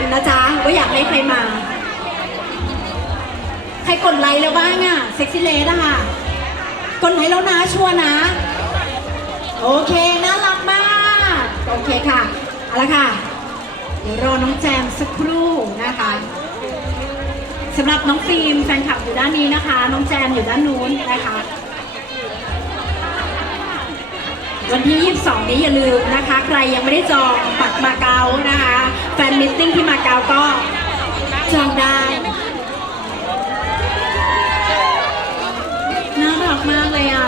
กันนะจ๊ะว่าอยากให้ใครมา ใครกดไลค์แล้วบ้างอะเซ็กซี่เลดอะค่ะ กดไลค์แล้วนะชัวนะ โอเค น่ารักมาก โอเคค่ะเอาละค่ะ เดี๋ยวรอน้องแจมสักครู่นะคะสำหรับน้องฟิล์มแฟนคลับอยู่ด้านนี้นะคะ น้องแจมอยู่ด้านนู้นนะคะวันที่ 22 นี้อย่าลืมนะคะ ใครยังไม่ได้จองบัตรมาเก๊านะคะ แฟนมิทติ้ง เก๊าก็จองได้น่ารักมากเลยอะ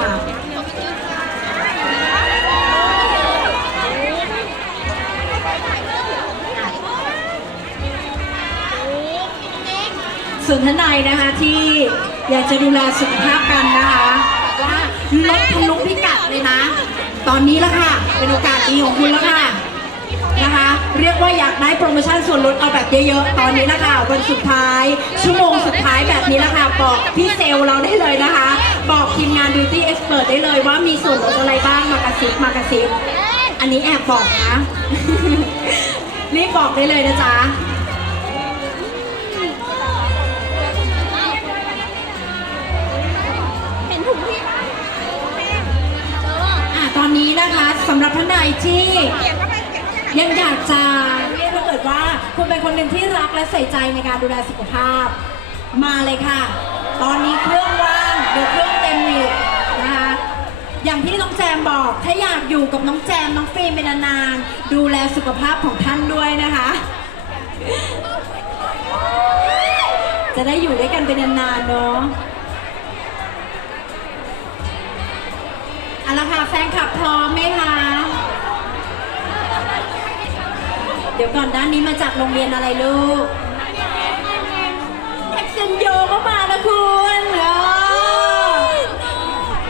ส่วนท่านใดนะคะที่อยากจะดูแลสุขภาพกันนะคะลดทะลุพิกัดเลยนะ ตอนนี้ละค่ะ เป็นโอกาสดีของคุณแล้วค่ะ ว่าอยากได้โปรโมชั่นส่วนลดเอาแบบเยอะๆ ตอนนี้ละคะวันสุดท้าย ชั่วโมงสุดท้ายแบบนี้ละคะบอกพี่เซลเราได้เลยนะคะ บอกทีมงาน Beauty Expert ได้เลยว่ามีส่วนลดอะไรบ้างมากระซิบมากระซิบอันนี้แอบบอกนะ รีบบอกได้เลยนะจ๊ะอะตอนนี้นะคะสำหรับท่านใดที่ยังอยากจะ กิดว่าคุณเป็นคนหนึ่งที่รักและใส่ใจในการดูแลสุขภาพ มาเลยค่ะ ตอนนี้เครื่องว่างเดี๋ยวเครื่องเต็มอีกนะคะอย่างที่น้องแจมบอกถ้าอยากอยู่กับน้องแจมน้องฟิล์มเป็นนานๆดูแลสุขภาพของท่านด้วยนะคะ จะได้อยู่ด้วยกันเป็นนานๆเนาะ ดี๋ยวก่อนด้านนี้มาจากโรงเรียนอะไรลูกแท็กเซนโยก็มานะคุณเออ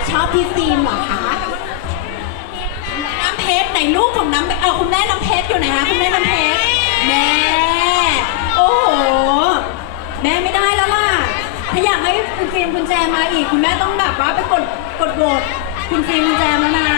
ชอบพี่ฟิล์มเหรอคะ น้ำเพชรไหนลูกของน้ำเออคุณแม่น้ำเพชรอยู่ไหนคะคุณแม่น้ำเพชรแม่ โอ้โห แม่ไม่ได้แล้วล่ะ ถ้าอยากให้คุณฟิล์มคุณแจมมาอีก คุณแม่ต้องแบบว่าไปกดกดโหวตคุณฟิล์มคุณแจมแล้วนะ